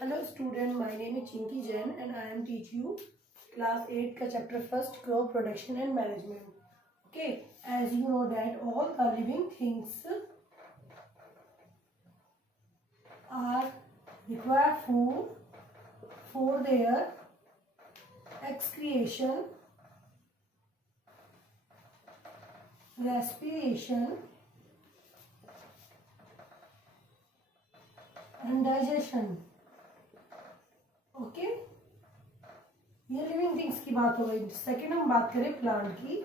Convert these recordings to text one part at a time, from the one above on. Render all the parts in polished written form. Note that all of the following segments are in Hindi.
Hello student, my name is Chinky Jain and I am teach you class 8 का chapter first crop production and management. Okay, as you know that all the living things are require food for their excretion, respiration and digestion. Okay, ये लिविंग थिंग्स की बात हो गई। सेकेंड हम बात करें प्लांट की।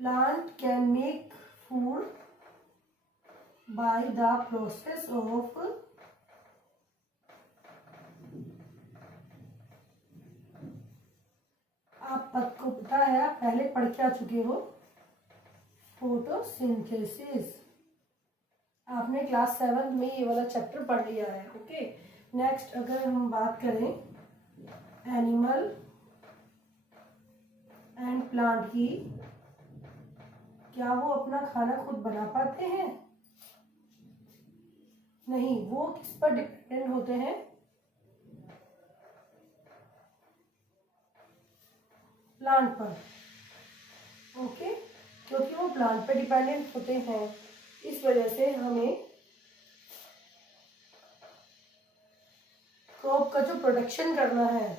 Plant can make food by the process of आप पद को पता है, आप पहले पढ़ के आ चुके हो, फोटोसिंथेसिस। आपने क्लास 7 में ये वाला चैप्टर पढ़ लिया है। ओके, नेक्स्ट अगर हम बात करें एनिमल एंड प्लांट की, क्या वो अपना खाना खुद बना पाते हैं? नहीं, वो किस पर डिपेंडेंट होते हैं? प्लांट पर। ओके, क्योंकि वो प्लांट पर डिपेंडेंट होते हैं, इस वजह से हमें क्रॉप का जो प्रोडक्शन करना है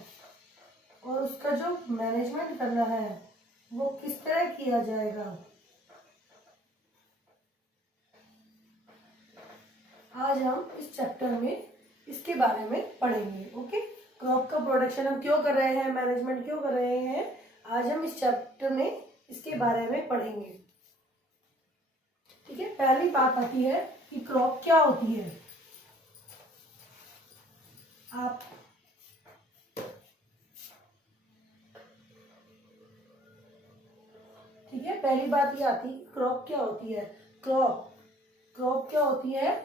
और उसका जो मैनेजमेंट करना है वो किस तरह किया जाएगा, आज हम इस चैप्टर में इसके बारे में पढ़ेंगे। ओके, क्रॉप का प्रोडक्शन हम क्यों कर रहे हैं, मैनेजमेंट क्यों कर रहे हैं, आज हम इस चैप्टर में इसके बारे में पढ़ेंगे। ठीक है, पहली बात आती है कि क्रॉप क्या होती है। आप ठीक है, पहली बात ये आती है क्रॉप क्या होती है। क्रॉप क्या होती है?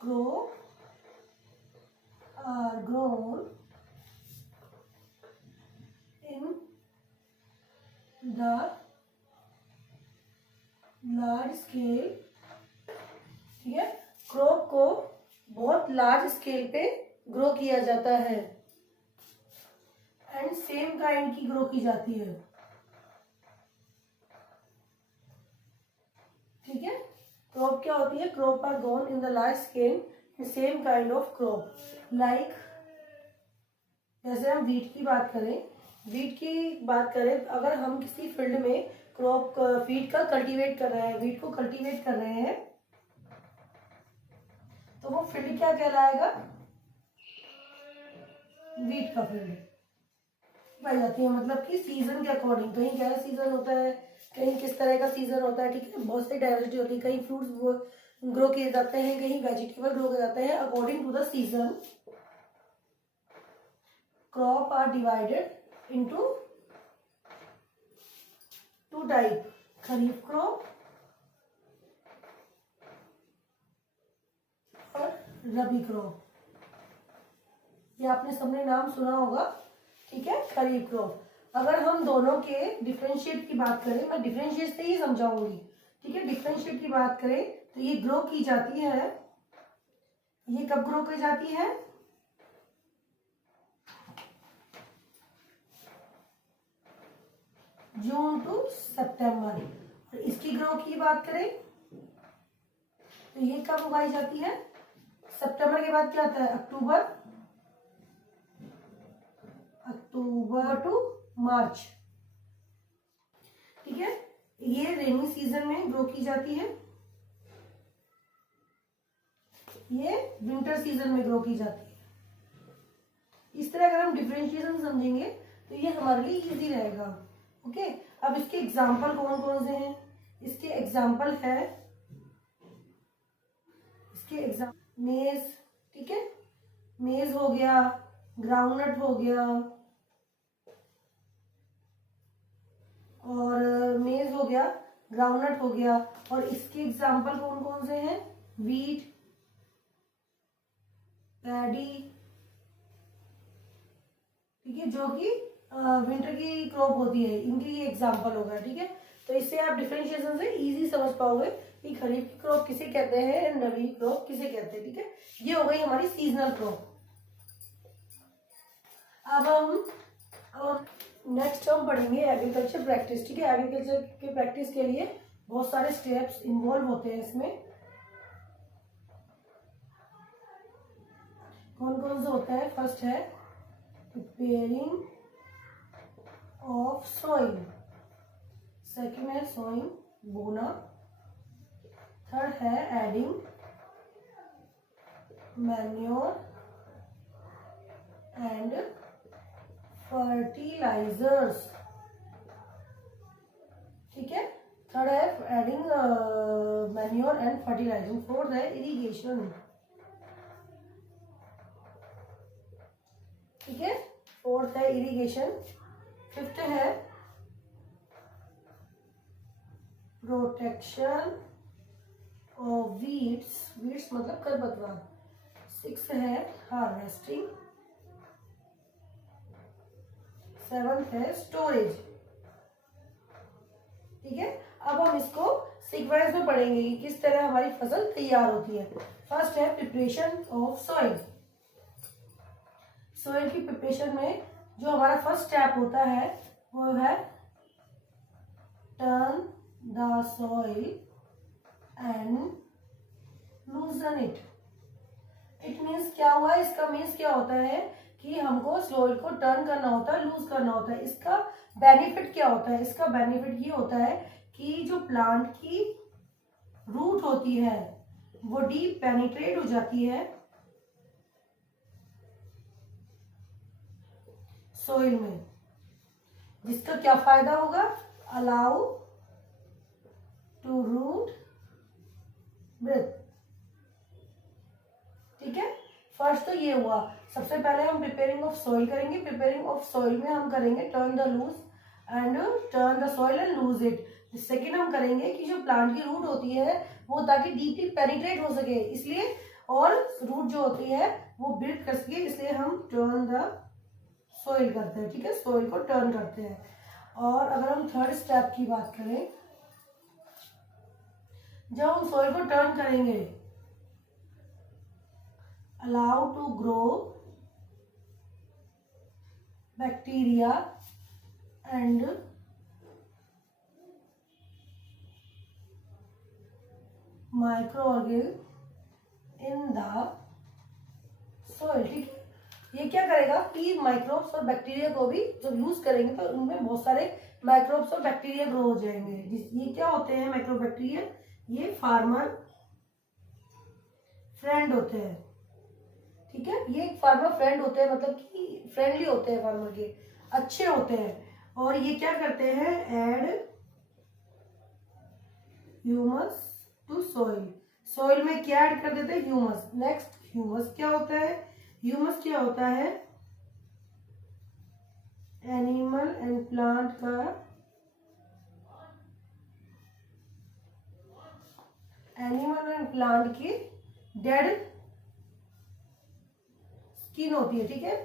Crop are grown in the large scale. ठीक है, क्रॉप को बहुत लार्ज स्केल पे ग्रो किया जाता है एंड सेम काइंड की ग्रो की जाती है। ठीक है, क्रॉप क्या होती है? Crop are grown in the large scale same kind of crop. Like जैसे हम वीट की बात करें, अगर हम किसी फील्ड में क्रॉप वीट का कल्टीवेट कर रहे हैं, वीट को कल्टीवेट कर रहे हैं, तो वो फील्ड क्या कहलाएगा? वीट का फील्ड पाई जाती है। मतलब कि सीजन के अकॉर्डिंग, कहीं क्या सीजन होता है, कहीं किस तरह का सीजन होता है। ठीक है, बहुत सारी डाइवर्सिटी होती है, कहीं फ्रूट्स ग्रो किए जाते हैं, कहीं वेजिटेबल ग्रो किए जाते हैं। According to the season crop are divided into 2 type, kharif crop और रबी क्रॉप। ये आपने सबने नाम सुना होगा। ठीक है, खरीफ क्रॉप। अगर हम दोनों के डिफरेंशिएट की बात करें, मैं डिफरेंशिएट से ही समझाऊंगी। ठीक है, डिफरेंशिएट की बात करें तो ये ग्रो की जाती है, ये कब ग्रो की जाती है? जून टू सितंबर। और इसकी ग्रो की बात करें तो ये कब उगाई जाती है? सितंबर के बाद क्या आता है? अक्टूबर टू मार्च। ठीक है, ये रेनी सीजन में ग्रो की जाती है, ये विंटर सीजन में ग्रो की जाती है। इस तरह अगर हम डिफरेंशिएशन समझेंगे तो ये हमारे लिए इजी रहेगा। ओके, अब इसके एग्जाम्पल कौन कौन से हैं? इसके एग्जाम्पल है, मेज। ठीक है, मेज हो गया, ग्राउंडनट हो गया, और मेज हो गया, ग्राउंडनट हो गया। और इसके एग्जाम्पल कौन कौन से हैं? Wheat, paddy. ठीक है, जो कि विंटर की क्रॉप होती है, इनके ये एग्जाम्पल हो गया। ठीक है, तो इससे आप डिफरेंशिएशन से इजी समझ पाओगे कि खरीफ की क्रॉप किसे कहते हैं एंड रबी क्रॉप किसे कहते हैं। ठीक है, ये हो गई हमारी सीजनल क्रॉप। अब हम नेक्स्ट हम पढ़ेंगे एग्रीकल्चर प्रैक्टिस। ठीक है, एग्रीकल्चर के प्रैक्टिस के लिए बहुत सारे स्टेप्स इन्वॉल्व होते हैं इसमें। कौन कौन से होता है? फर्स्ट है प्रिपेयरिंग ऑफ सॉइल, सेकेंड है सोइंग बोना, थर्ड है एडिंग मैन्योर एंड फर्टिलाइजर्स। ठीक है, थर्ड है adding manure and fertilizer, fourth है इरिगेशन। ठीक है, फोर्थ है इरिगेशन, फिफ्थ है प्रोटेक्शन ऑफ वीड्स, वीड्स मतलब खरपतवार, सिक्स है हार्वेस्टिंग, सेवंथ है स्टोरेज। ठीक है, अब हम इसको सीक्वेंस में पढ़ेंगे कि किस तरह हमारी फसल तैयार होती है। फर्स्ट है प्रिपरेशन ऑफ सॉइल। सॉइल की प्रिपरेशन में जो हमारा फर्स्ट स्टेप होता है वो है turn the soil and लूजन it. It means क्या हुआ? इसका मीन्स क्या होता है कि हमको सॉइल को टर्न करना होता है, लूज करना होता है। इसका बेनिफिट क्या होता है? इसका बेनिफिट ये होता है कि जो प्लांट की रूट होती है वो डीप पेनिट्रेट हो जाती है सॉइल में, जिसका क्या फायदा होगा? Allow to root breathe. ठीक है, फर्स्ट तो ये हुआ। सबसे पहले हम प्रिपेयरिंग ऑफ सॉइल करेंगे। प्रिपेयरिंग ऑफ सॉइल में हम करेंगे turn the loose and turn the soil and loose it. Second हम करेंगे कि जो प्लांट की रूट होती है वो ताकि डीपली पेनिट्रेट हो सके, इसलिए, और रूट जो होती है वो बिल्ड कर सके, इसलिए हम टर्न द सॉइल करते हैं। ठीक है, सॉइल को टर्न करते हैं। और अगर हम थर्ड स्टेप की बात करें, जब हम सॉइल को टर्न करेंगे, allow to grow bacteria and microorganism in the soil. ठीक है, ये क्या करेगा कि माइक्रोब्स और बैक्टीरिया को भी जब यूज करेंगे तो उनमें बहुत सारे माइक्रोब्स और बैक्टीरिया ग्रो हो जाएंगे। ये क्या होते हैं माइक्रो बैक्टीरिया? ये फार्मर फ्रेंड होते हैं। ठीक है, ये फार्मर फ्रेंड होते हैं, मतलब कि फ्रेंडली होते हैं, फार्मर के अच्छे होते हैं। और ये क्या करते हैं? Add humus to soil. Soil में क्या ऐड कर देते हैं? ह्यूमस। नेक्स्ट, ह्यूमस क्या होता है? ह्यूमस क्या होता है? एनिमल एंड प्लांट का एनिमल एंड प्लांट की डेड स्किन होती है। ठीक है,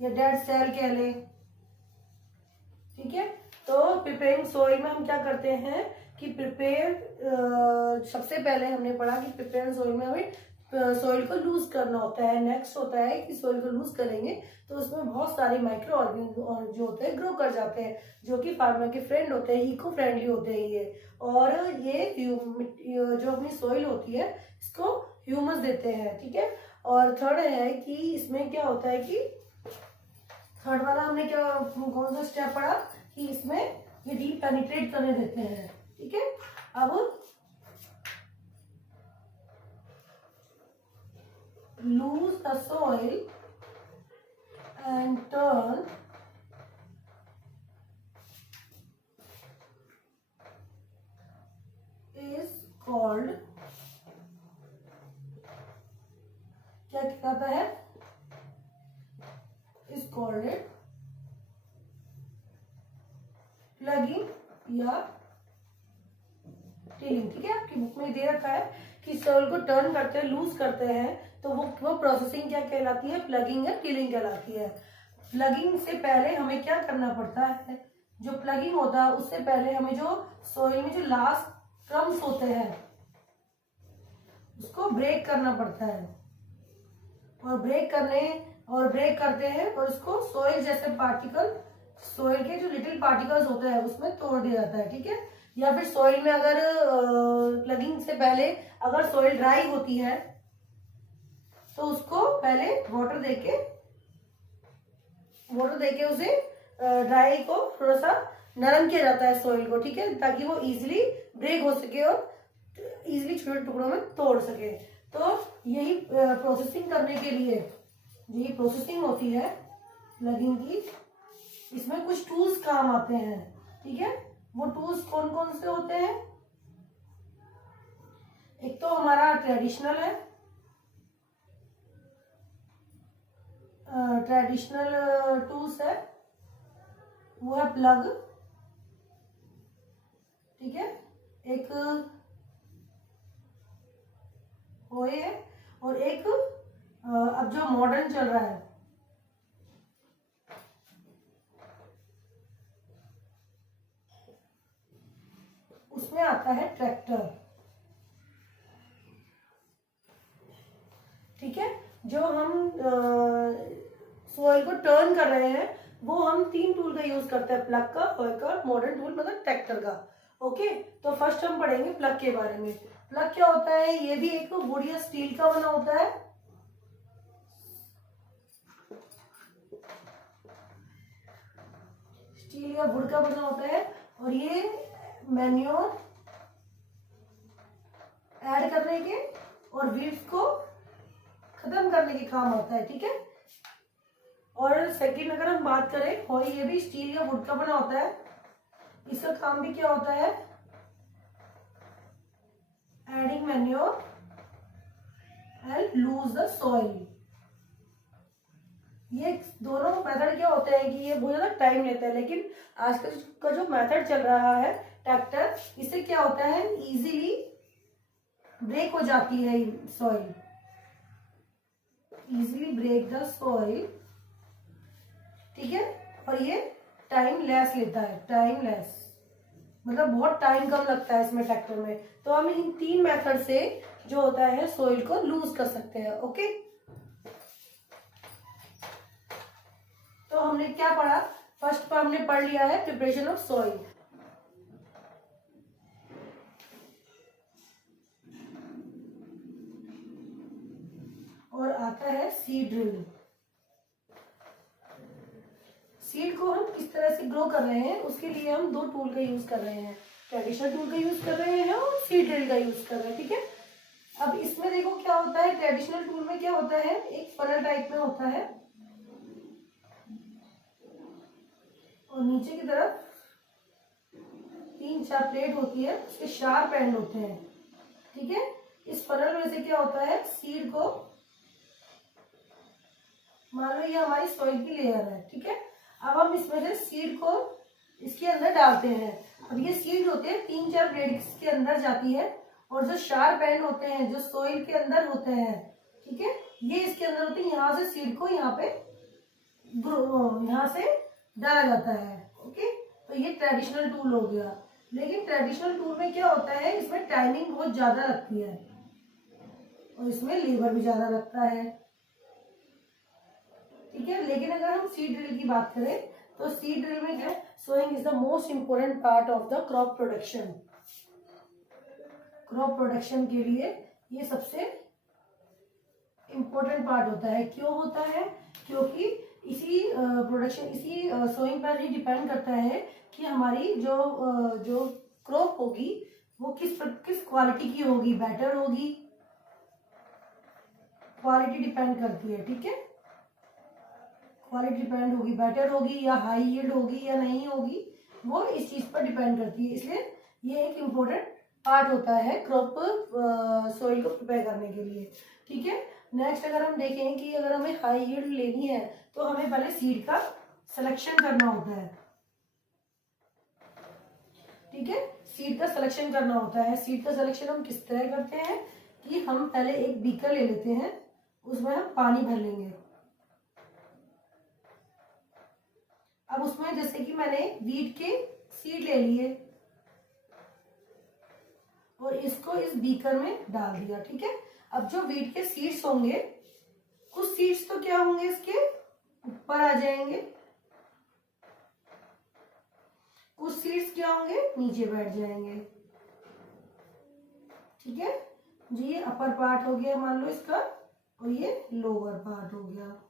या डेड सेल कह लें। ठीक है, तो प्रिपेयरिंग सॉइल में हम क्या करते हैं कि सबसे पहले हमने पढ़ा कि प्रिपेयर सॉइल में हमें सॉइल को लूज करना होता है। नेक्स्ट होता है कि सॉइल को लूज करेंगे तो उसमें बहुत सारे माइक्रो ऑर्गेनिज्म जो होते हैं ग्रो कर जाते हैं, जो कि फार्मर के फ्रेंड होते हैं, इको फ्रेंडली होते हैं ये। और ये जो अपनी सॉइल होती है इसको ह्यूमस देते हैं। ठीक है, और थर्ड है कि इसमें क्या होता है कि थर्ड वाला हमने क्या कौन सा स्टेप पढ़ा कि इसमें ये डीप पेनिट्रेट करने देते हैं। ठीक है, अब lose the soil and turn is called, क्या कहता है? is called प्लगिंग या टिलिंग। ठीक है, आपकी बुक में दे रखा है कि सॉइल को टर्न करते हैं, लूज करते हैं, तो वो प्रोसेसिंग क्या कहलाती है? प्लगिंग या टिलिंग कहलाती है। प्लगिंग से पहले हमें क्या करना पड़ता है? जो प्लगिंग होता है उससे पहले हमें जो सॉइल में जो लास्ट क्रम्स होते हैं उसको ब्रेक करना पड़ता है, और ब्रेक करते हैं और उसको सॉइल जैसे पार्टिकल, सॉइल के जो लिटिल पार्टिकल्स होते हैं उसमें तोड़ दिया जाता है, ठीक है। या फिर सॉइल में अगर प्लगिंग से पहले अगर सॉइल ड्राई होती है तो उसको पहले वाटर देके उसे ड्राई को थोड़ा सा नरम किया जाता है सॉइल को, ठीक है, ताकि वो इजीली ब्रेक हो सके और इजीली छोटे टुकड़ों में तोड़ सके। तो यही प्रोसेसिंग करने के लिए यही प्रोसेसिंग होती है प्लगिंग की। इसमें कुछ टूल्स काम आते हैं, ठीक है। वो टूल्स कौन कौन से होते हैं? एक तो हमारा ट्रेडिशनल टूल्स है, वो है प्लग, ठीक है। एक वो है, और एक अब जो मॉडर्न चल रहा है उसमें आता है ट्रैक्टर, ठीक है। जो हम सॉइल को टर्न कर रहे हैं वो हम 3 टूल का यूज करते हैं, प्लग का, ऑयल का और मॉडर्न टूल मतलब ट्रैक्टर का। ओके, तो फर्स्ट हम पढ़ेंगे प्लग के बारे में। प्लग क्या होता है? ये भी एक वुड या स्टील का बना होता है, स्टील या वुड का बना होता है, और ये मैन्योर ऐड करने के और वीड्स को खत्म करने के काम आता है, ठीक है। और सेकंड अगर हम बात करें, और ये भी स्टील या वुड का बना होता है, इसका काम भी क्या होता है? Adding manure and lose the soil. ये दोनों मेथड क्या होते हैं कि ये बहुत ज्यादा टाइम लेता है, लेकिन आजकल का जो मेथड चल रहा है ट्रैक्टर, इससे क्या होता है? इजीली ब्रेक हो जाती है soil, easily break the soil, ठीक है। और ये टाइम लेस लेता है, टाइम लेस मतलब बहुत टाइम कम लगता है इसमें ट्रैक्टर में। तो हम इन 3 मेथड से जो होता है सॉइल को लूज कर सकते हैं। ओके, तो हमने क्या पढ़ा? फर्स्ट पर हमने पढ़ लिया है प्रिपरेशन ऑफ सॉइल, और आता है सीड ड्रिल। सीड को हम किस तरह से ग्रो कर रहे हैं उसके लिए हम 2 टूल का यूज कर रहे हैं, ट्रेडिशनल टूल का यूज कर रहे हैं और सीड ड्रिल का यूज कर रहे हैं, ठीक है। अब इसमें देखो क्या होता है, ट्रेडिशनल टूल में क्या होता है, एक फनल टाइप में होता है और नीचे की तरफ 3-4 प्लेट होती है, उसके शार्प एंड होते हैं, ठीक है। इस फनल में से क्या होता है, सीड को, मान लो ये हमारी सॉइल की लेयर है, ठीक है। अब हम इसमें से सीड को इसके अंदर डालते हैं। अब ये सीड होते हैं 3-4 प्लेट इसके अंदर जाती है, और जो शार्प एंड होते हैं जो सॉइल के अंदर होते हैं, ठीक है, ये इसके अंदर होते हैं। यहाँ से सीड को यहाँ पे यहाँ से डाला जाता है। ओके, तो ये ट्रेडिशनल टूल हो गया। लेकिन ट्रेडिशनल टूल में क्या होता है, इसमें टाइमिंग बहुत ज्यादा लगती है और इसमें लेबर भी ज्यादा लगता है, ठीक है। लेकिन अगर हम सीड ड्रिल की बात करें तो सीड ड्रिल में क्या है, sowing is the most important part of the crop production. Crop production के लिए ये सबसे इंपॉर्टेंट पार्ट होता है। क्यों होता है? क्योंकि इसी प्रोडक्शन, इसी सोइंग पर ही डिपेंड करता है कि हमारी जो क्रॉप होगी वो किस क्वालिटी की होगी, बेटर होगी, क्वालिटी डिपेंड करती है, ठीक है। क्वालिटी डिपेंड होगी, बेटर होगी या हाई यील्ड होगी या नहीं होगी, वो इस चीज पर डिपेंड करती है। इसलिए ये एक इम्पोर्टेंट पार्ट होता है क्रॉप सॉइल को प्रिपेयर करने के लिए, ठीक है। नेक्स्ट अगर हम देखें कि अगर हमें हाई यील्ड लेनी है तो हमें पहले सीड का सिलेक्शन करना होता है, ठीक है। सीड का सिलेक्शन करना होता है। सीड का सिलेक्शन हम किस तरह करते हैं कि हम पहले एक बीकर ले लेते हैं, उसमें हम पानी भर लेंगे। अब उसमें जैसे कि मैंने वीट के सीड ले लिए और इसको इस बीकर में डाल दिया, ठीक है। अब जो वीट के सीड्स होंगे, कुछ सीड्स तो क्या होंगे इसके ऊपर आ जाएंगे, कुछ सीड्स क्या होंगे नीचे बैठ जाएंगे। ठीक है जी, ये अपर पार्ट हो गया मान लो इसका, और ये लोअर पार्ट हो गया।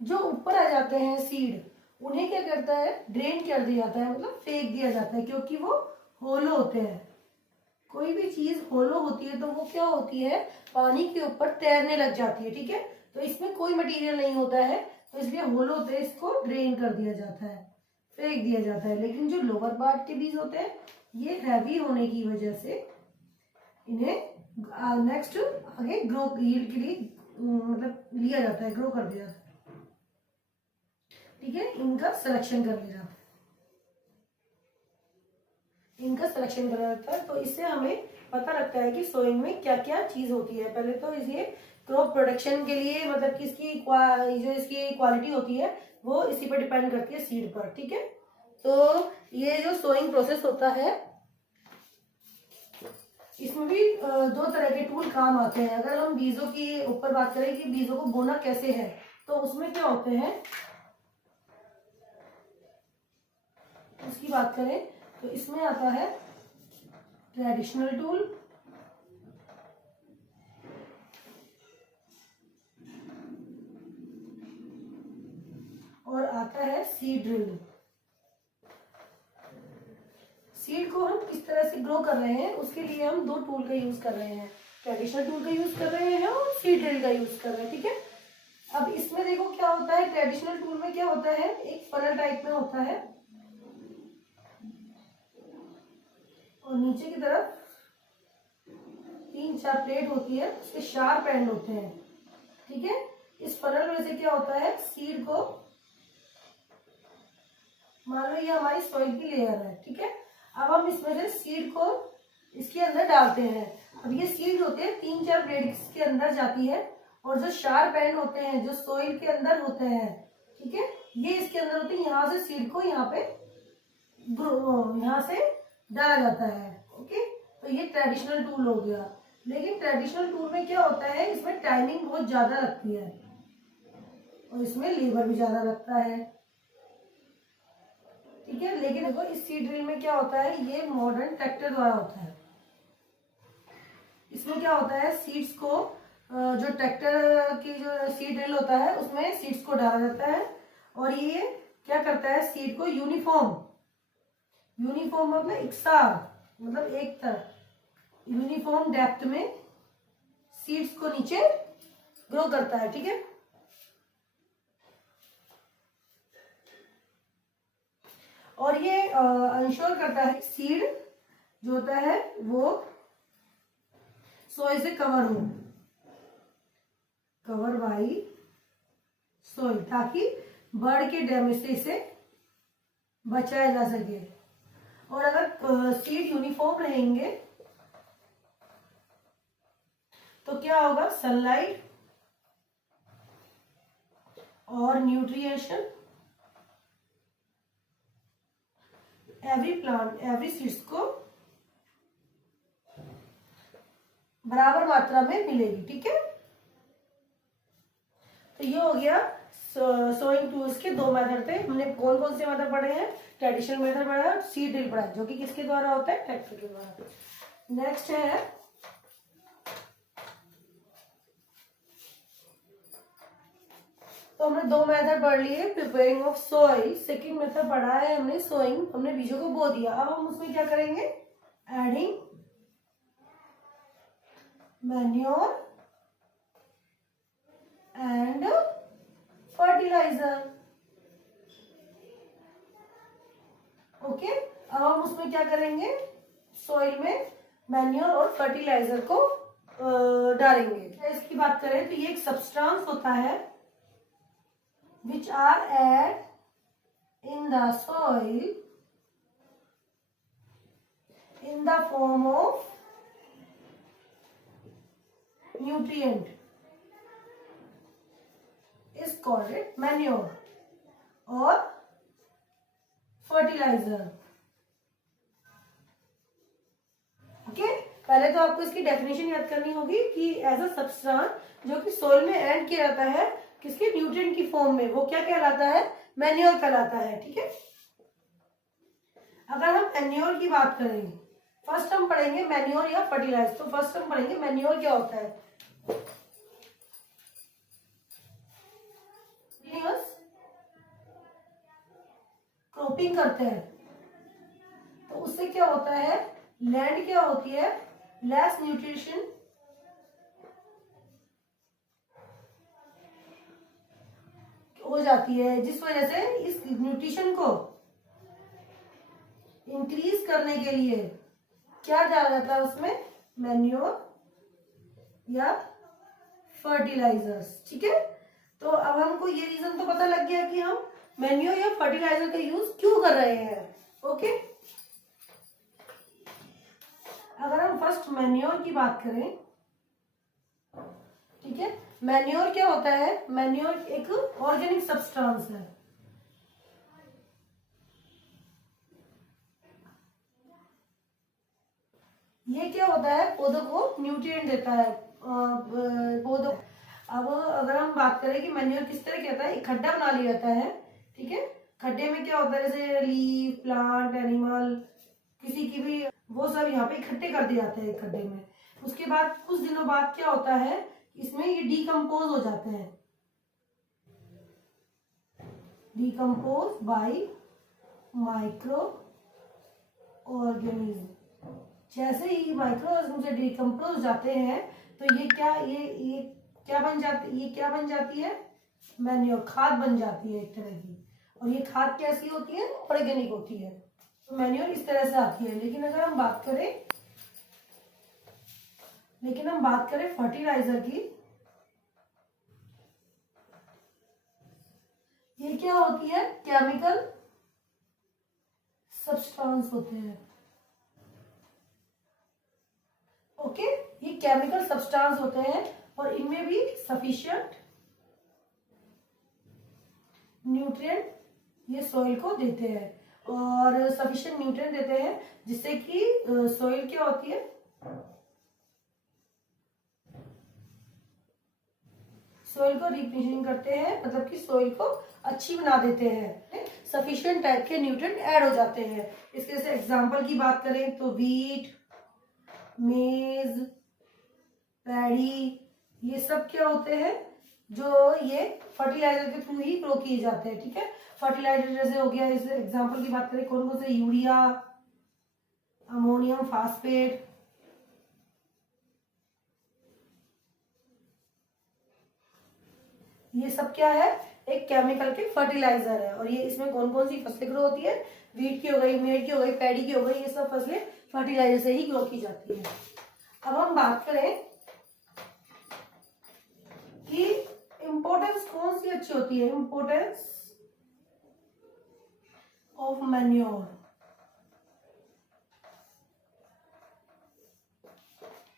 जो ऊपर आ जाते हैं सीड, उन्हें क्या करता है, ड्रेन कर दिया जाता है, मतलब फेंक दिया जाता है, क्योंकि वो होलो होते हैं। कोई भी चीज होलो होती है तो वो क्या होती है, पानी के ऊपर तैरने लग जाती है। ठीक है, तो इसमें कोई मटेरियल नहीं होता है, तो इसलिए होलो होते हैं, इसको ड्रेन कर दिया जाता है, फेंक दिया जाता है। लेकिन जो लोअर पार्ट के बीज होते हैं, ये हैवी होने की वजह से इन्हें नेक्स्ट आगे ग्रो के लिए मतलब लिया जाता है, ग्रो कर दिया जाता है। ठीक है, इनका सिलेक्शन कर लिया जाता है, इनका सिलेक्शन करा जाता है। तो इससे हमें पता लगता है कि सोइंग में क्या क्या चीज होती है। पहले तो ये क्रॉप प्रोडक्शन के लिए मतलब कि इसकी जो इसकी क्वालिटी होती है वो इसी पर डिपेंड करती है, सीड पर। ठीक है, तो ये जो सोइंग प्रोसेस होता है, इसमें भी दो तरह के टूल काम आते हैं। अगर हम बीजों की ऊपर बात करें कि बीजों को बोना कैसे है, तो उसमें क्या होते हैं, उसकी बात करें तो इसमें आता है ट्रेडिशनल टूल, और आता है सीड ड्रिल। सीड को हम किस तरह से ग्रो कर रहे हैं उसके लिए हम दो टूल का यूज कर रहे हैं, ट्रेडिशनल टूल का यूज कर रहे हैं और सीड ड्रिल का यूज कर रहे हैं। ठीक है, अब इसमें देखो क्या होता है, ट्रेडिशनल टूल में क्या होता है, एक फनल टाइप में होता है, और नीचे की तरफ 3-4 प्लेट होती है, उसके शार्प एंड होते हैं। ठीक है, इस फनल में से क्या होता है, सीड को, मान लो ये हमारी सॉइल की लेयर है। ठीक है, अब हम इसमें से सीड को इसके अंदर डालते हैं। अब ये सीड होते हैं 3-4 प्लेट इसके अंदर जाती है, और जो शार्प एंड होते हैं जो सॉइल के अंदर होते हैं, ठीक है, ये इसके अंदर होते हैं। यहाँ से सीड को यहाँ पे यहाँ से डाला जाता है। ओके, तो ये ट्रेडिशनल टूल हो गया। लेकिन ट्रेडिशनल टूल में क्या होता है, इसमें टाइमिंग बहुत ज्यादा लगती है और इसमें लेबर भी ज्यादा लगता है। ठीक है, लेकिन देखो इस सीड ड्रिल में क्या होता है, ये मॉडर्न ट्रैक्टर द्वारा होता है। इसमें क्या होता है, सीड्स को जो ट्रैक्टर की जो सीड ड्रिल होता है उसमें सीड्स को डाला जाता है, और ये क्या करता है, सीड को यूनिफॉर्म मतलब एकसार, मतलब एक तरह यूनिफॉर्म डेप्थ में सीड्स को नीचे ग्रो करता है। ठीक है, और ये इंश्योर करता है सीड जो होता है वो सोइल से कवर हो, कवर बाई सोइल, ताकि बर्ड के डैमेज से इसे बचाया जा सके। और अगर सीड यूनिफॉर्म रहेंगे तो क्या होगा, सनलाइट और न्यूट्रिएशन एवरी सीड्स को बराबर मात्रा में मिलेगी। ठीक है, तो ये हो गया सोइंग टूल्स के दो मेथड थे। हमने कौन कौन से मेथड पढ़े हैं, ट्रेडिशनल मेथड पढ़ा है, सीड ड्रिल पढ़ा है, जो कि किसके द्वारा होता है, ट्रैक्टर के द्वारा। नेक्स्ट है तो हमने दो मेथड पढ़ लिए, preparing of soil. Second method पढ़ा है हमने सोइंग, हमने बीजों को बो दिया। अब हम उसमें क्या करेंगे, adding manure and fertilizer. Okay, अब हम उसमें क्या करेंगे, सॉइल में मैन्योर और फर्टिलाइजर को डालेंगे। इसकी बात करें तो ये एक सब्सटेंस होता है which are add in the soil in the form of nutrient is called it manure or fertilizer. Okay, पहले तो आपको इसकी डेफिनेशन याद करनी होगी कि एज अ सब्सटेंस जो कि सोइल में ऐड किया जाता है किसके न्यूट्रिएंट की फॉर्म में, वो क्या कहलाता है, मैन्योर कहलाता है। ठीक है, अगर हम मैन्योर की बात करें, फर्स्ट हम पढ़ेंगे मैन्योर या फर्टिलाइज। तो फर्स्ट हम पढ़ेंगे मैन्योर क्या होता है। क्रॉपिंग करते हैं तो उससे क्या होता है, लैंड क्या होती है, लेस न्यूट्रिशन हो जाती है, जिस वजह से इस न्यूट्रिशन को इंक्रीज करने के लिए क्या डाला जाता है उसमें, मैन्योर या फर्टिलाइजर्स। ठीक है, तो अब हमको ये रीजन तो पता लग गया कि हम मैन्योर या फर्टिलाइजर का यूज क्यों कर रहे हैं। ओके, अगर हम फर्स्ट मैन्योर की बात करें, ठीक है, मैन्योर क्या होता है, मैन्योर एक ऑर्गेनिक सब्सटेंस है। ये क्या होता है, पौधों को न्यूट्रिएंट देता है पौधों। अब अगर हम बात करें कि मैन्योर किस तरह क्या होता है, एक खड्डा बना लिया जाता है। ठीक है, खड्डे में क्या होता है, जैसे लीफ, प्लांट, एनिमल, किसी की भी, वो सब यहाँ पे इकट्ठे कर दिए जाते हैं एक खड्डे में। उसके बाद कुछ दिनों बाद क्या होता है, इसमें ये डिकम्पोज हो जाते हैं, डिकम्पोज बाय माइक्रो ऑर्गेनिज्म। जैसे ही माइक्रो ऑर्गेनिज्म से डिकम्पोज जाते हैं तो ये क्या बन जाती, ये क्या बन जाती है, मैन्योर, खाद बन जाती है एक तरह की। और ये खाद कैसी होती है, ऑर्गेनिक होती है। तो मैन्योर इस तरह से आती है। लेकिन हम बात करें फर्टिलाइजर की, ये क्या होती है, केमिकल सब्सटेंस होते हैं। ओके, ये केमिकल सब्सटेंस होते हैं और इनमें भी सफिशिएंट न्यूट्रिएंट ये सॉइल को देते हैं, और सफिशिएंट न्यूट्रिएंट देते हैं जिससे कि सॉइल क्या होती है, सॉइल को रिप्लेनिशिंग करते हैं, मतलब कि सॉइल को अच्छी बना देते हैं। सफिशिएंट टाइप के न्यूट्रिएंट ऐड हो जाते हैं। इसके जैसे एग्जांपल की बात करें तो वीट, मेज, पैडी, ये सब क्या होते हैं, जो ये फर्टिलाइजर के थ्रू ही ग्रो किए जाते हैं। ठीक है, फर्टिलाइजर जैसे हो गया, इस एग्जांपल की बात करें कौन कौन से, यूरिया, अमोनियम फास्फेट, ये सब क्या है, एक केमिकल के फर्टिलाइजर है। और ये इसमें कौन कौन सी फसलें ग्रो होती है, वीट की हो गई, मेड की हो गई, पैडी की हो गई, ये सब फसलें फर्टिलाइजर से ही ग्रो की जाती है। अब हम बात करें कि इंपॉर्टेंस कौन सी अच्छी होती है, इंपॉर्टेंस ऑफ मैन्योर।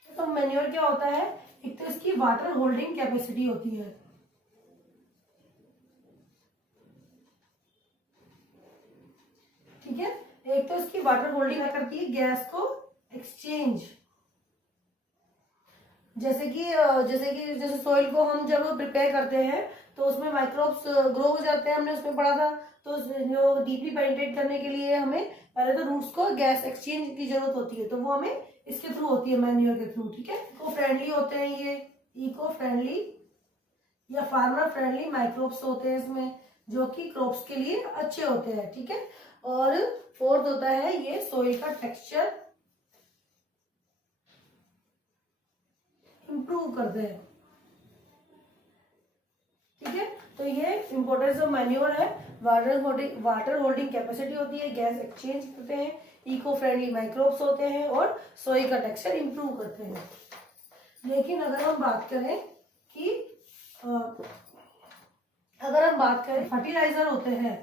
तो मैन्योर क्या होता है, एक तो इसकी वाटर होल्डिंग कैपेसिटी होती है। ठीक है, एक तो इसकी वाटर होल्डिंग करती है, गैस को एक्सचेंज, जैसे सॉइल को हम जब प्रिपेयर करते हैं तो उसमें माइक्रोब्स ग्रो हो जाते हैं, हमने उसमें पढ़ा था। तो जो डीपली पेनिट्रेट करने के लिए हमें पहले तो रूट्स को गैस एक्सचेंज की जरूरत होती है, तो वो हमें इसके थ्रू होती है, मैन्योर के थ्रू। ठीक है, इको फ्रेंडली होते हैं ये, इको फ्रेंडली या फार्मर फ्रेंडली माइक्रोब्स होते हैं इसमें, जो कि क्रॉप्स के लिए अच्छे होते हैं। ठीक है, और फोर्थ होता है ये सॉइल का टेक्सचर इंप्रूव करते हैं। ठीक है, तो ये इंपॉर्टेंस ऑफ मैन्योर है। वाटर होल्डिंग कैपेसिटी होती है, गैस एक्सचेंज करते हैं, इको फ्रेंडली माइक्रोब्स होते हैं और सॉइल का टेक्सचर इंप्रूव करते हैं। लेकिन अगर हम बात करें फर्टिलाइजर होते हैं,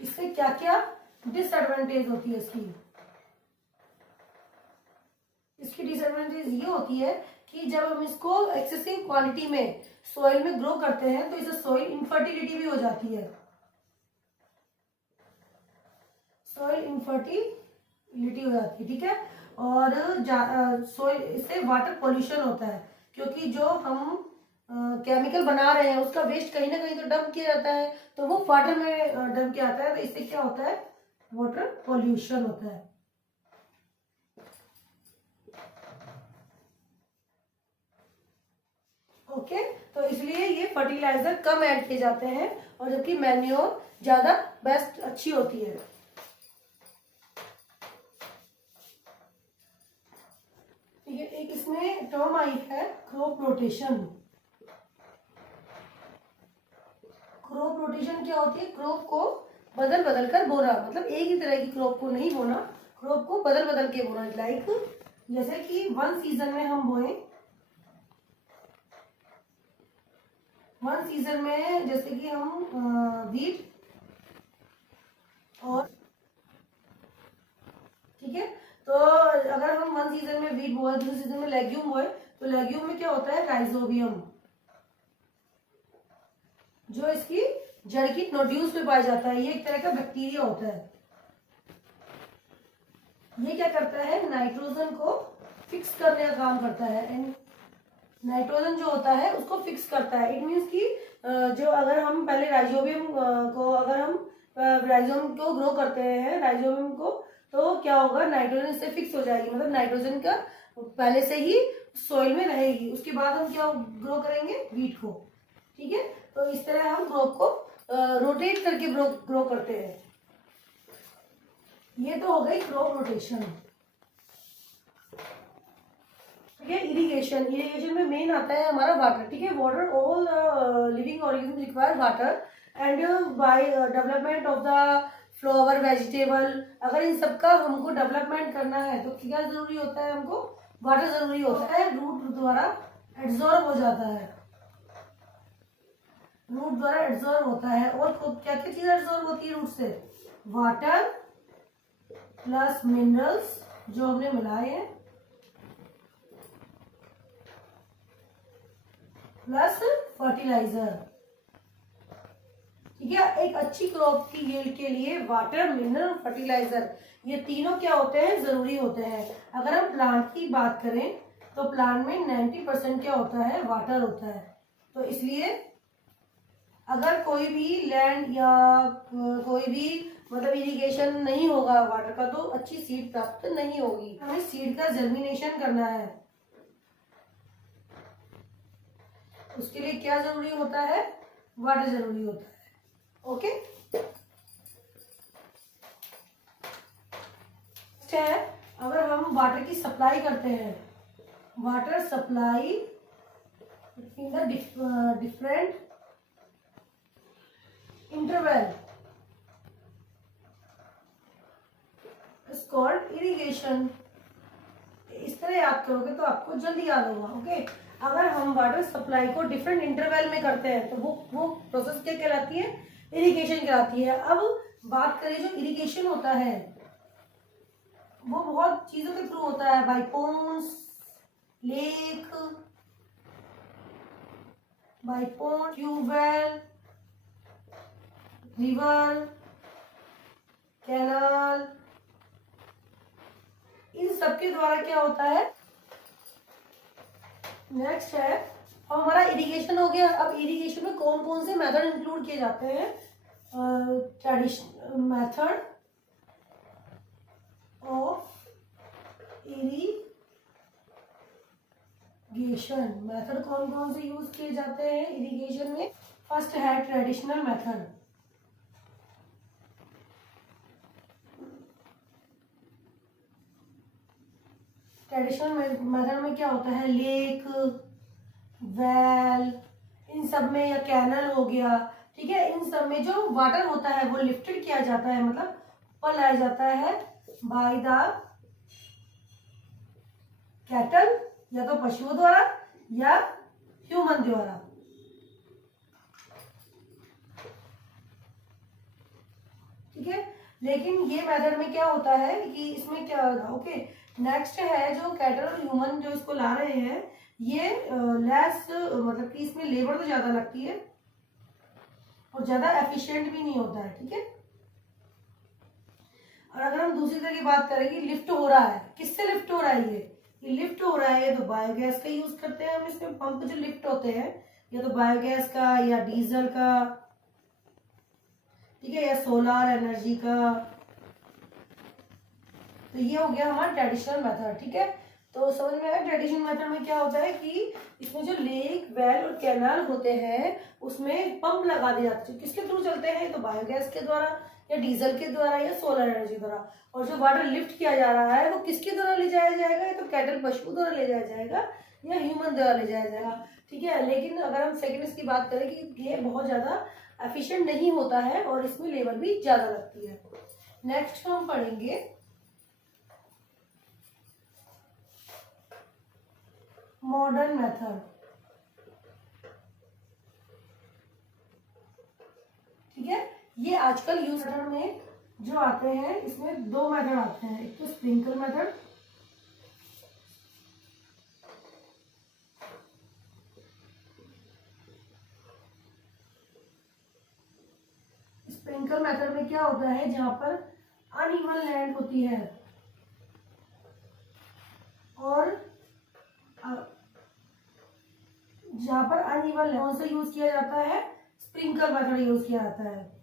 इससे क्या क्या डिसएडवांटेज होती है इसकी डिसएडवांटेज ये होती है कि जब हम इसको एक्सेसिव क्वांटिटी में सॉइल में ग्रो करते हैं तो इससे सॉइल इनफर्टिलिटी भी हो जाती है, सॉइल लिटी हो जाती है, ठीक है। और सोइल इससे वाटर पोल्यूशन होता है, क्योंकि जो हम केमिकल बना रहे हैं उसका वेस्ट कहीं ना कहीं तो डंप किया जाता है, तो वो वाटर में डंप किया जाता है, तो इससे क्या होता है, वाटर पोल्यूशन होता है। ओके, तो इसलिए ये फर्टिलाइजर कम ऐड किए जाते हैं, और जबकि मैन्योर ज्यादा बेस्ट अच्छी होती है। ठीक है, एक इसमें टर्म आई है क्रॉप रोटेशन। क्रॉप रोटेशन क्या होती है, क्रॉप को बदल बदल कर बोना, मतलब एक ही तरह की क्रॉप को नहीं बोना, क्रॉप को बदल बदल के बोना। लाइक जैसे कि वन सीजन में हम बोए, वन सीजन में जैसे कि हम वीट, और ठीक है, तो अगर हम वन सीजन में वीट बोए, दूसरे सीजन में लेग्यूम बोए, तो लेग्यूम में क्या होता है, राइजोबियम, जो इसकी जड़ की नोड्यूल्स में पाया जाता है। ये एक तरह का बैक्टीरिया होता है। ये क्या करता है, नाइट्रोजन को फिक्स करने का काम करता है, एंड नाइट्रोजन जो होता है उसको फिक्स करता है। इट मीन्स कि जो अगर हम पहले राइजोबियम को, अगर हम राइजोम को ग्रो करते हैं, राइजोबियम को, तो क्या होगा, नाइट्रोजन से फिक्स हो जाएगी, मतलब नाइट्रोजन का पहले से ही सॉइल में रहेगी। उसके बाद हम क्या ग्रो करेंगे, वीट को, ठीक है। तो इस तरह हम क्रॉप को रोटेट करके ग्रो करते हैं। ये तो हो गई क्रॉप रोटेशन। ठीक है, इरिगेशन, इरिगेशन में मेन आता है हमारा वाटर, ठीक है। Water, all living organism require water, and by development of the flower, vegetable, अगर इन सबका हमको डेवलपमेंट करना है तो क्या जरूरी होता है, हमको वाटर जरूरी होता है। रूट द्वारा एब्जॉर्ब हो जाता है, रूट द्वारा एब्जॉर्ब होता है। और क्या क्या चीज एब्जॉर्ब होती है रूट से, वाटर प्लस मिनरल्स जो हमने मिलाए हैं, प्लस फर्टिलाइजर, ठीक है। एक अच्छी क्रॉप की यील्ड के लिए वाटर, मिनरल, फर्टिलाइजर, ये तीनों क्या होते हैं, जरूरी होते हैं। अगर हम प्लांट की बात करें तो प्लांट में 90% क्या होता है, वाटर होता है। तो इसलिए अगर कोई भी लैंड या कोई भी मतलब इरिगेशन नहीं होगा वाटर का, तो अच्छी सीड प्राप्त नहीं होगी। हमें सीड का जर्मिनेशन करना है, उसके लिए क्या जरूरी होता है, वाटर जरूरी होता है। ओके, है अगर हम वाटर की सप्लाई करते हैं, water supply in the different interval is called irrigation. इस तरह याद करोगे तो आपको जल्दी याद होगा। ओके, अगर हम वाटर सप्लाई को डिफरेंट इंटरवल में करते हैं तो वो प्रोसेस क्या कहलाती है, इरिगेशन कहलाती है। अब बात करें जो इरिगेशन होता है वो बहुत चीजों के थ्रू होता है, by ponds, lake, by ponds, tubewell, river, canal, इन सबके द्वारा क्या होता है। नेक्स्ट है, और हमारा इरिगेशन हो गया। अब इरिगेशन में कौन कौन से मेथड इंक्लूड किए जाते हैं, traditional method of irrigation, method कौन कौन से यूज किए जाते हैं इरिगेशन में। फर्स्ट है ट्रेडिशनल मेथड। ट्रेडिशनल मेथड में क्या होता है, लेक, वेल, इन सब में, या कैनल हो गया, ठीक है, इन सब में जो वाटर होता है वो लिफ्टेड किया जाता है, मतलब ऊपर लाया जाता है बाय द कैटल, या तो पशुओं द्वारा या ह्यूमन द्वारा। ठीक है, लेकिन ये मेथड में क्या होता है कि इसमें क्या होगा। ओके, नेक्स्ट है जो कैटल और ह्यूमन जो इसको ला रहे हैं, ये लेस, मतलब कि इसमें लेबर तो ज्यादा लगती है और ज्यादा एफिशिएंट भी नहीं होता है। ठीक है, और अगर हम दूसरी तरह की बात करें कि लिफ्ट हो रहा है, किससे लिफ्ट हो रहा है ये लिफ्ट हो रहा है, तो बायोगैस का यूज करते हैं हम इसमें। पंप जो लिफ्ट होते हैं या तो बायोगैस का या डीजल का, ठीक है, या सोलर एनर्जी का। तो ये हो गया हमारा ट्रेडिशनल मेथड, ठीक है। तो समझ में आया ट्रेडिशनल मेथड में क्या होता है कि इसमें जो लेक, वेल और कैनाल होते हैं उसमें पंप लगा दिए जाते हैं। किसके थ्रू चलते हैं, तो बायोगैस के द्वारा या डीजल के द्वारा या सोलर एनर्जी द्वारा। और जो वाटर लिफ्ट किया जा रहा है वो किसके द्वारा ले जाया जाएगा, या तो कैटल पशु द्वारा ले जाया जाएगा या ह्यूमन द्वारा ले जाया जाएगा, ठीक है। लेकिन अगर हम सेकेंड की बात करें कि ये बहुत ज्यादा एफिशिएंट नहीं होता है और इसमें लेबर भी ज्यादा लगती है। नेक्स्ट हम पढ़ेंगे मॉडर्न मेथड, ठीक है। ये आजकल यूज में जो आते हैं इसमें दो मेथड आते हैं, एक तो स्प्रिंकल मेथड, स्प्रिंकल मेथड में क्या होता है, जहां पर अनइवन लैंड होती है और जहां पर अनइवन लैंड, कौन सा यूज किया जाता है, स्प्रिंकल मेथड यूज किया जाता है।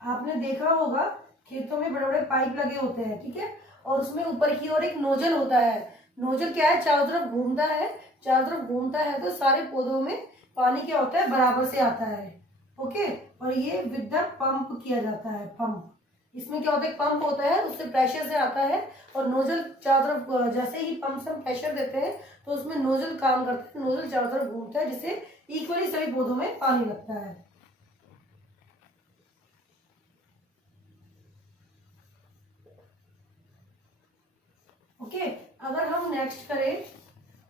आपने देखा होगा खेतों में बड़े बड़े पाइप लगे होते हैं, ठीक है, और उसमें ऊपर की ओर एक नोजल होता है। नोजल क्या है, चारों तरफ घूमता है, चारों तरफ घूमता है तो सारे पौधों में पानी क्या होता है, बराबर से आता है, ओके। और ये विद द पंप किया जाता है, पंप। इसमें क्या होता है, पंप होता है, उससे प्रेशर से आता है और नोजल चारों तरफ, जैसे ही पंप से हम प्रेशर देते हैं तो उसमें नोजल काम करता है, नोजल चारों तरफ घूमता है जिससे इक्वली सभी पौधों में पानी लगता है। ओके, अगर हम नेक्स्ट करें,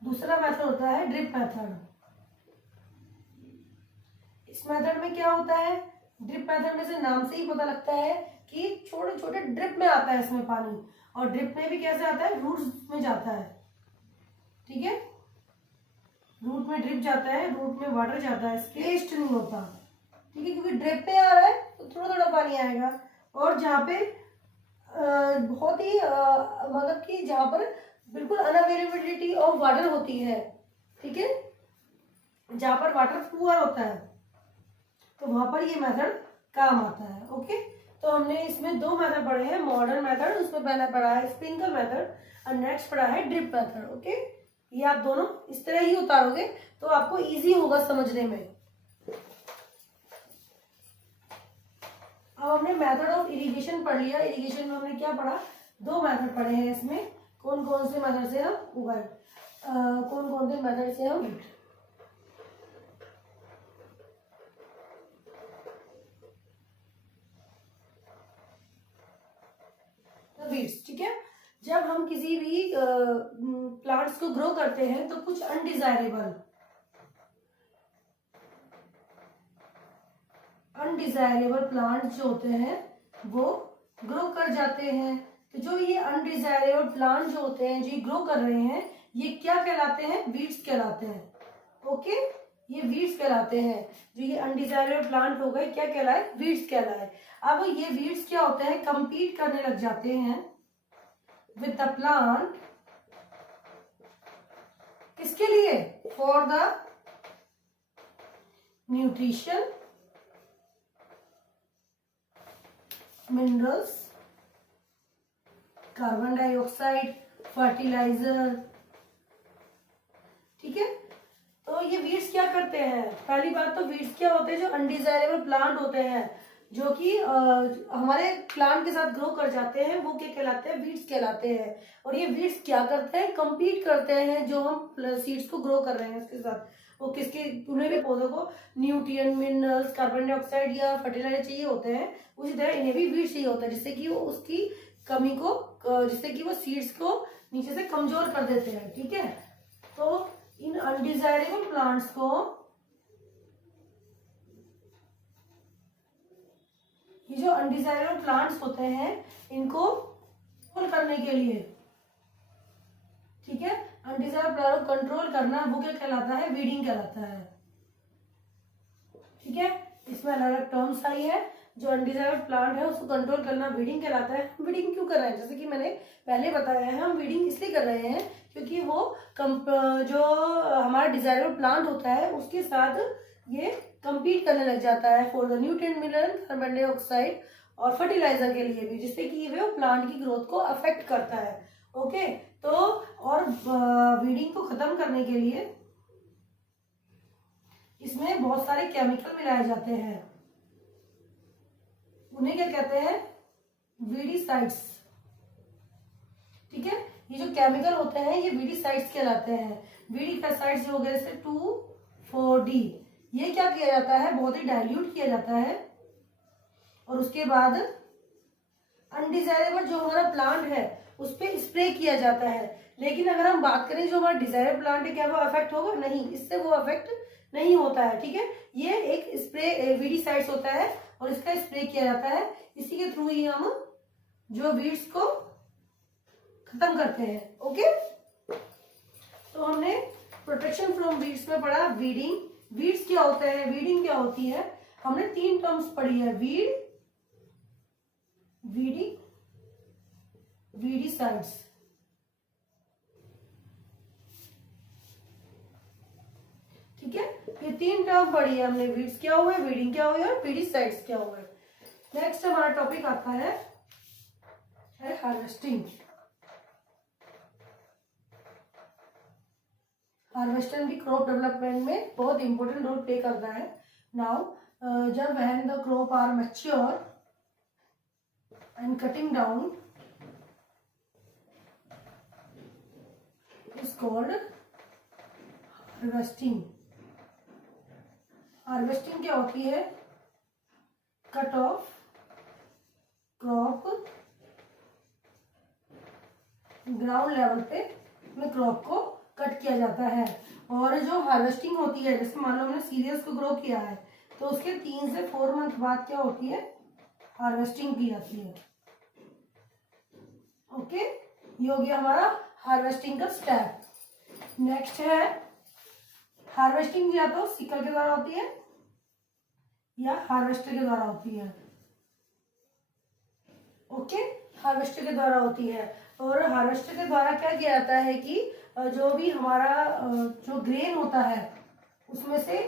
दूसरा मेथड होता है ड्रिप मेथड। इस मेथड में क्या होता है, ड्रिप मेथड में से नाम से ही पता लगता है कि छोटे छोटे ड्रिप में आता है इसमें पानी, और ड्रिप में भी कैसे आता है, रूट्स में जाता है, ठीक है। रूट में ड्रिप जाता है, रूट में वाटर जाता है, वेस्ट नहीं होता, ठीक है, क्योंकि ड्रिप पे आ रहा है तो थोड़ा थोड़ा पानी आएगा। और जहाँ पे बहुत ही मतलब कि जहाँ पर बिल्कुल अनअवेलेबिलिटी ऑफ वाटर होती है, ठीक है, जहाँ पर वाटर पुअर होता है तो वहां पर ये मेथड काम आता है, ओके। तो हमने इसमें दो मेथड पढ़े हैं, मॉडर्न मेथड, उसमें पहला पढ़ा है स्प्रिंकल मेथड और नेक्स्ट पढ़ा है ड्रिप मेथड, ओके। ये आप दोनों इस तरह ही उतारोगे तो आपको इजी होगा समझने में। अब हमने मेथड ऑफ इरिगेशन पढ़ लिया। इरिगेशन में हमने क्या पढ़ा, दो मेथड पढ़े हैं इसमें, कौन कौन से मेथड से हम उगाए, कौन कौन से मेथड से हम वीड्स, ठीक है। जब हम किसी भी प्लांट्स को ग्रो करते हैं तो कुछ अनडिजायरेबल प्लांट्स जो होते हैं वो ग्रो कर जाते हैं। तो जो ये अनडिजायरेबल प्लांट जो होते हैं, जो ग्रो कर रहे हैं, ये क्या कहलाते हैं, वीड्स कहलाते हैं, ओके। ये वीड्स कहलाते हैं। जो ये अनडिजायरेबल प्लांट हो गए क्या कहलाए, वीड्स कहलाए। अब ये वीड्स क्या होते हैं, कंपीट करने लग जाते हैं विद द प्लांट, किसके लिए, for the nutrition, minerals, carbon dioxide, fertilizer, ठीक है। तो ये वीड्स क्या करते हैं, पहली बात तो वीड्स क्या होते हैं, जो अनडिजायरेबल प्लांट होते हैं जो कि हमारे प्लांट के साथ ग्रो कर जाते हैं, वो क्या कहलाते हैं, वीड्स कहलाते हैं। और ये वीड्स क्या करते हैं, कंपीट करते हैं जो हम सीड्स को ग्रो कर रहे हैं उसके साथ, वो किसके, उन्हें भी पौधों को न्यूट्रिएंट, मिनरल्स, कार्बन डाइऑक्साइड या फर्टिलाइजर चाहिए होते हैं, उसी तरह इन्हें भी वीड्स चाहिए होता है, जिससे कि वो उसकी कमी को, जिससे कि वो सीड्स को नीचे से कमजोर कर देते हैं, ठीक है। तो इन अनडिजायरेबल प्लांट्स को, ये जो अनडिजायरेबल प्लांट्स होते हैं इनको कंट्रोल करने के लिए, ठीक है, अनडिजायरेबल प्लांट को कंट्रोल करना वो क्या कहलाता है, वीडिंग कहलाता है, ठीक है। इसमें अलग अलग टर्म्स आई है, जो अनडिजायर्ड प्लांट है उसको कंट्रोल करना वीडिंग कहलाता है। वीडिंग क्यों कर रहे हैं, जैसे कि मैंने पहले बताया है, हम वीडिंग इसलिए कर रहे हैं क्योंकि वो जो हमारा डिजायरेबल प्लांट होता है उसके साथ ये compete करने लग जाता है for the nutrient mineral, carbon dioxide और फर्टिलाइजर के लिए भी, जिससे कि वो प्लांट की ग्रोथ को अफेक्ट करता है। ओके, तो और वीडिंग को खत्म करने के लिए इसमें बहुत सारे केमिकल मिलाए जाते हैं, उन्हें क्या कहते हैं, वीडीसाइड्स। ठीक है, ये जो केमिकल होते हैं ये वीडीसाइड्स कहलाते हैं। वीडीसाइड्स जो हो गए जैसे 2,4-D, ये क्या किया जाता है, बहुत ही डाइल्यूट किया जाता है और उसके बाद अनडिजायरेबल जो हमारा प्लांट है उस पर स्प्रे किया जाता है। लेकिन अगर हम बात करें जो हमारा डिजायरेबल प्लांट है, क्या वो अफेक्ट होगा? नहीं, इससे वो अफेक्ट नहीं होता है। ठीक है, ये एक स्प्रे वीडीसाइड्स होता है और इसका स्प्रे किया जाता है, इसी के थ्रू ही हम जो वीड्स को खत्म करते हैं। ओके, तो हमने प्रोटेक्शन फ्रॉम वीड्स में पढ़ा वीडिंग। वीड्स क्या होता है, वीडिंग क्या होती है, हमने 3 टर्म्स पढ़ी है, वीड, वीडिंग, वीडीसाइड्स। ठीक है, ये 3 टर्म पढ़ी है हमने, वीड्स क्या हुए, वीडिंग क्या हुई और वीडीसाइड्स क्या हुए। नेक्स्ट हमारा टॉपिक आता है हार्वेस्टिंग। हार्वेस्टिंग भी क्रॉप डेवलपमेंट में बहुत इंपॉर्टेंट रोल प्ले करता है। नाउ जब when the crop are mature and cutting down is called harvesting. Harvesting क्या होती है, cut off crop ground level पे में क्रॉप को कट किया जाता है। और जो हार्वेस्टिंग होती है, जैसे मान लो हमने सीरियल्स को ग्रो किया है तो उसके 3 से 4 मंथ बाद क्या होती है, हार्वेस्टिंग की जाती है। ओके, ये हो गया हमारा हार्वेस्टिंग का स्टेप। नेक्स्ट है हार्वेस्टिंग, या तो सिकल के द्वारा होती है या हार्वेस्टर के द्वारा होती है। ओके, हार्वेस्टर के द्वारा होती है। और हार्वेस्टर के द्वारा क्या किया जाता है कि जो भी हमारा जो ग्रेन होता है उसमें से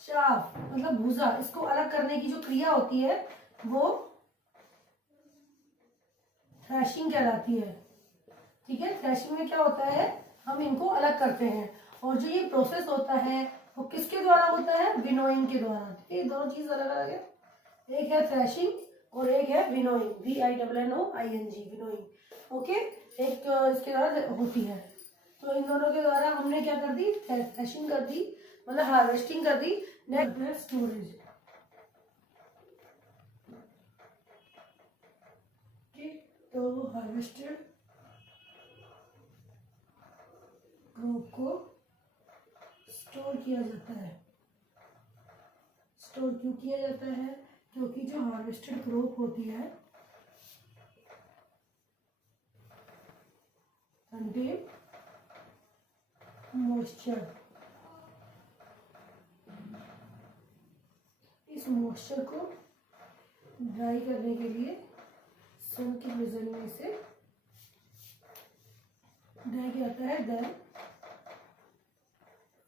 चाफ मतलब भूसा, इसको अलग करने की जो क्रिया होती है वो थ्रैशिंग कहलाती है। ठीक है, थ्रैशिंग में क्या होता है, हम इनको अलग करते हैं। और जो ये प्रोसेस होता है वो किसके द्वारा होता है, विनोइंग के द्वारा। ठीक है, दोनों चीज अलग अलग है, एक है थ्रैशिंग और एक है विनोइंग, VINNOING, विनोइंग। ओके, एक इसके द्वारा होती है। तो इन दोनों के द्वारा हमने क्या कर दी, थ्रैशिंग कर दी, मतलब हार्वेस्टिंग कर दी। नेक्स्ट है स्टोरेज। तो हार्वेस्टेड क्रॉप को स्टोर किया जाता है। स्टोर क्यों किया जाता है, क्योंकि जो हार्वेस्टेड क्रॉप होती है कंटेन मॉइस्चर, इस मॉइस्चर को ड्राई करने के लिए सन की गुजरने से ड्राई किया जाता है। Then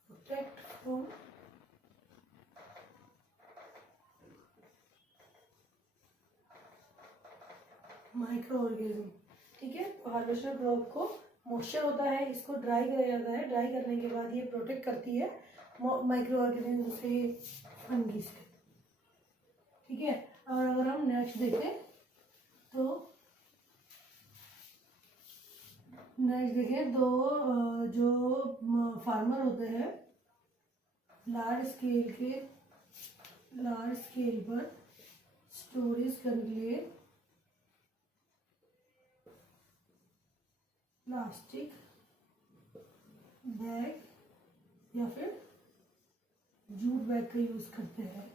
protect from microorganism. ठीक है, तो हार्वेस्टर क्रॉप को मॉइस्चर होता है, इसको ड्राई किया जाता है। ड्राई करने के बाद ये प्रोटेक्ट करती है माइक्रो ऑर्गेनिज्म से, फंगी से। ठीक है, और अगर हम नेक्स्ट देखें तो जो फार्मर होते हैं लार्ज स्केल पर स्टोरेज करने के लिए प्लास्टिक बैग या फिर जूट बैग का यूज करते हैं।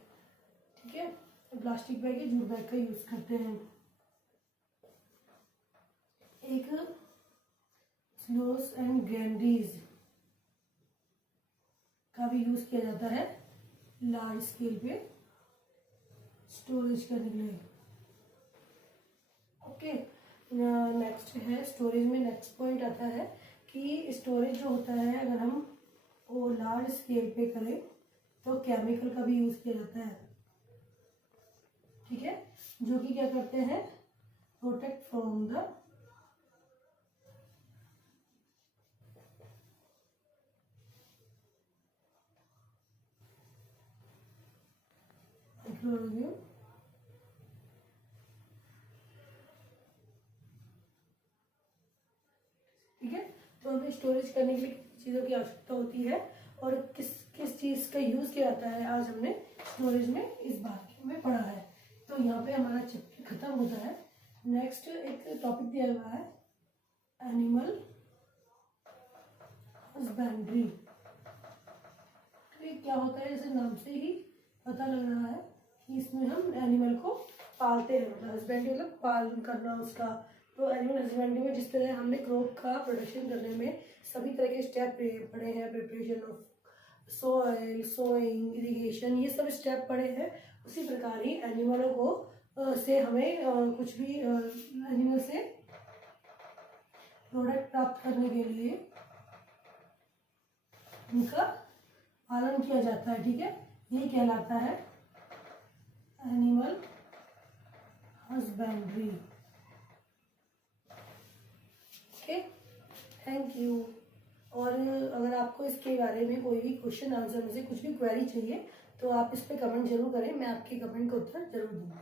ठीक है, प्लास्टिक बैग या जूट बैग का यूज करते हैं। एक स्लोस एंड ग्रैंडीज, का भी यूज किया जाता है लार्ज स्केल पे स्टोरेज करने के लिए। ओके, नेक्स्ट है स्टोरेज में नेक्स्ट पॉइंट आता है कि स्टोरेज जो होता है अगर हम वो लार्ज स्केल पे करें तो केमिकल का भी यूज किया जाता है, ठीक है, जो कि क्या करते हैं, प्रोटेक्ट फ्रॉम द माइक्रोऑर्गेनिज्म ठीक है। तो हमें स्टोरेज करने के लिए किन चीज़ों की आवश्यकता होती है और किस किस चीज़ का यूज़ किया जाता है, आज हमने स्टोरेज में इस बारे में पढ़ा है। तो यहाँ पे हमारा चैप्टर खत्म होता है। नेक्स्ट एक टॉपिक दिया हुआ है एनिमल हस्बेंड्री। तो ये क्या होता है, जैसे नाम से ही पता लग रहा है कि इसमें हम एनिमल को पालते हैं, मतलब हस्बेंड्री मतलब पालन करना उसका। तो एनिमल हस्बेंड्री में जिस तरह हमने क्रॉप का प्रोडक्शन करने में सभी तरह के स्टेप पढ़े हैं, preparation of soil, sowing, irrigation, ये सब स्टेप पढ़े हैं, उसी प्रकार ही एनिमलों को से हमें कुछ भी एनिमल से प्रोडक्ट प्राप्त करने के लिए उनका पालन किया जाता है, ठीक है। ये कहलाता है animal husbandry. Okay, thank you. और अगर आपको इसके बारे में कोई भी क्वेश्चन आंसर में से कुछ भी क्वेरी चाहिए तो आप इस पर कमेंट जरूर करें, मैं आपके कमेंट का उत्तर जरूर दूंगी।